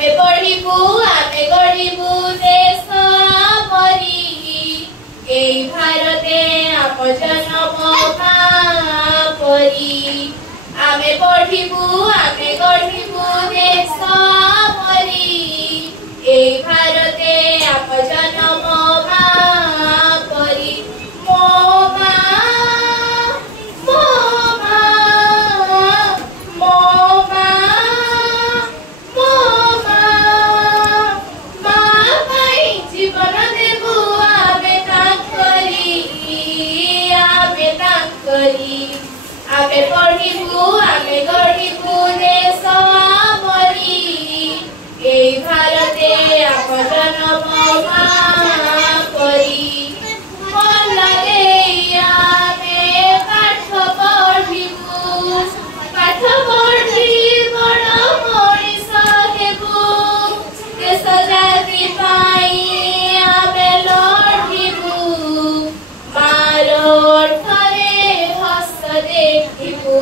आमे पढ़िबू आमे गढ़िबू देश मरी एई भारते आप जन्म परी आमे पढ़िबू आमे गढ़िबू देश मरी एई भारते आप जन्म परी मो आमे पढ़िबू आमे गढ़िबू देश मरी एई भारते आप जन्म परी मन देई आमे पाठ पढ़िबू पाठ पढ़ि बड़ मनीष हेबू देश जाति पाई आमे लढ़िबू मार देखिबू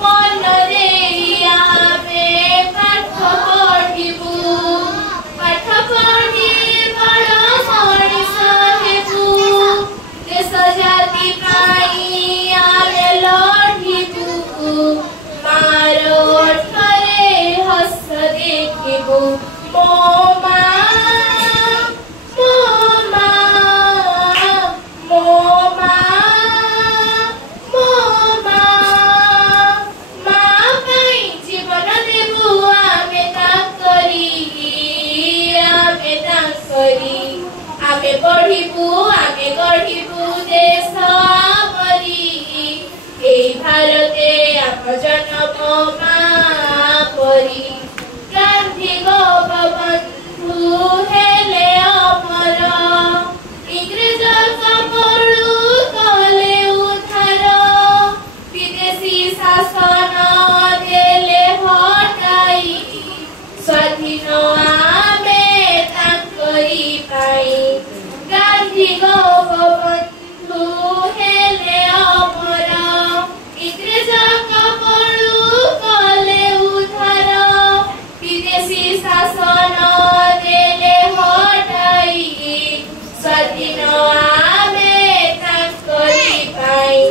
मन देई आमे पाठ पढ़िबू पाठ पढ़ि बड़ मनीष हेबू देश जाति पाई आमे लढ़िबू मार ओठरे हस देखिबू मो आमे पढ़िबू आमे गढ़िबू देश मरी एई भारते आप जन्म परी गांधी गोपबंधु हेले अमर इंग्रेज कपड़ू कले उधार विदेशी शासन देले हटाई स्वाधीन आमे तांकरी पाई गांधी गोपबंधु हेले अमर इंग्रेज कपड़ू कले उधार विदेशी शासन देले हटाई स्वाधीन आमे तांकरी पाई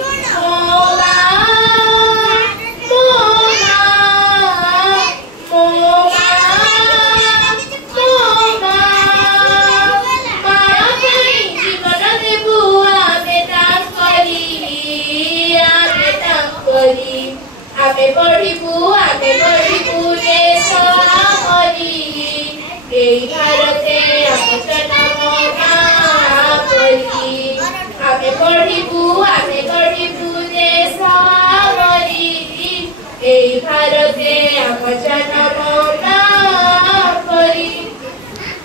आमे पढ़िबू आमे गढ़िबू देश मरी एई भारते आप जन्म परी आमे पढ़िबू आमे गढ़िबू देश मरी एई भारते आप जन्म